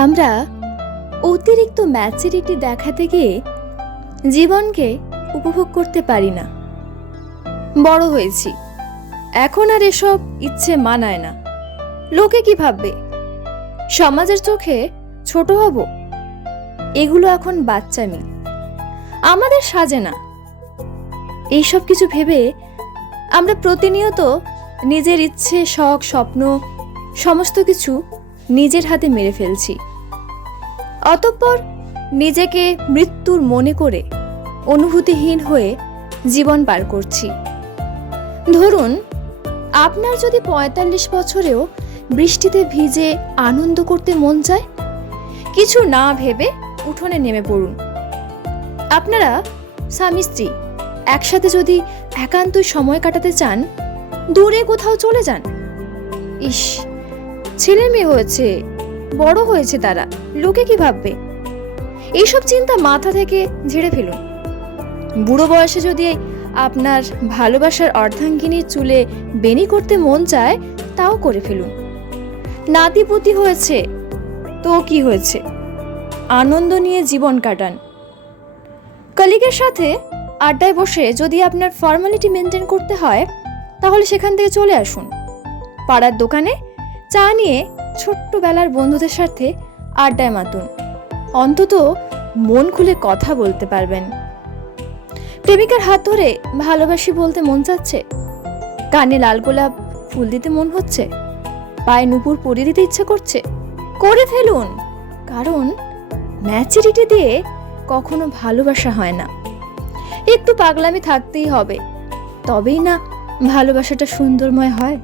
আমরা অতিরিক্ত ম্যাচুরিটি দেখাতে গিয়ে জীবনকে উপভোগ করতে পারি না। বড় হয়েছি, এখন আর এসব ইচ্ছে মানায় না। লোকে কি ভাববে, সমাজের চোখে ছোট হব, এগুলো এখন বাচ্চামি, আমাদের সাজে না। এইসব কিছু ভেবে আমরা প্রতিনিয়ত নিজের ইচ্ছে, শখ, স্বপ্ন সমস্ত কিছু নিজের হাতে মেরে ফেলছি। অতঃপর নিজেকে মৃত্যুর মনে করে অনুভূতিহীন হয়ে জীবন পার করছি। ধরুন, আপনার যদি ৪৫ বছরেও বৃষ্টিতে ভিজে আনন্দ করতে মন চায়, কিছু না ভেবে উঠোনে নেমে পড়ুন। আপনারা স্বামী স্ত্রী একসাথে যদি একান্তই সময় কাটাতে চান, দূরে কোথাও চলে যান। ইস, ছেলে মেয়ে হয়েছে, বড় হয়েছে তারা, লোকে কি ভাববে, এইসব চিন্তা মাথা থেকে ঝেড়ে ফেলুন। বুড়ো বয়সে যদি আপনার ভালোবাসার অর্ধাঙ্গিনীর চুলে বেনি করতে মন চায়, তাও করে ফেলুন। নাতিপুতি হয়েছে তো কি হয়েছে, আনন্দ নিয়ে জীবন কাটান। কলিগের সাথে আড্ডায় বসে যদি আপনার ফর্মালিটি মেনটেন করতে হয়, তাহলে সেখান থেকে চলে আসুন। পাড়ার দোকানে চা নিয়ে ছোট্টবেলার বন্ধুদের সাথে আড্ডায় মাতুন, অন্তত মন খুলে কথা বলতে পারবেন। প্রেমিকার হাত ধরে ভালোবাসি বলতে মন চাচ্ছে, কানে লাল গোলাপ ফুল দিতে মন হচ্ছে, পায়ে নুপুর পরিয়ে দিতে ইচ্ছে করছে, করে ফেলুন। কারণ ম্যাচুরিটি দিয়ে কখনো ভালোবাসা হয় না। একটু পাগলামি থাকতেই হবে, তবেই না ভালোবাসাটা সুন্দরময় হয়।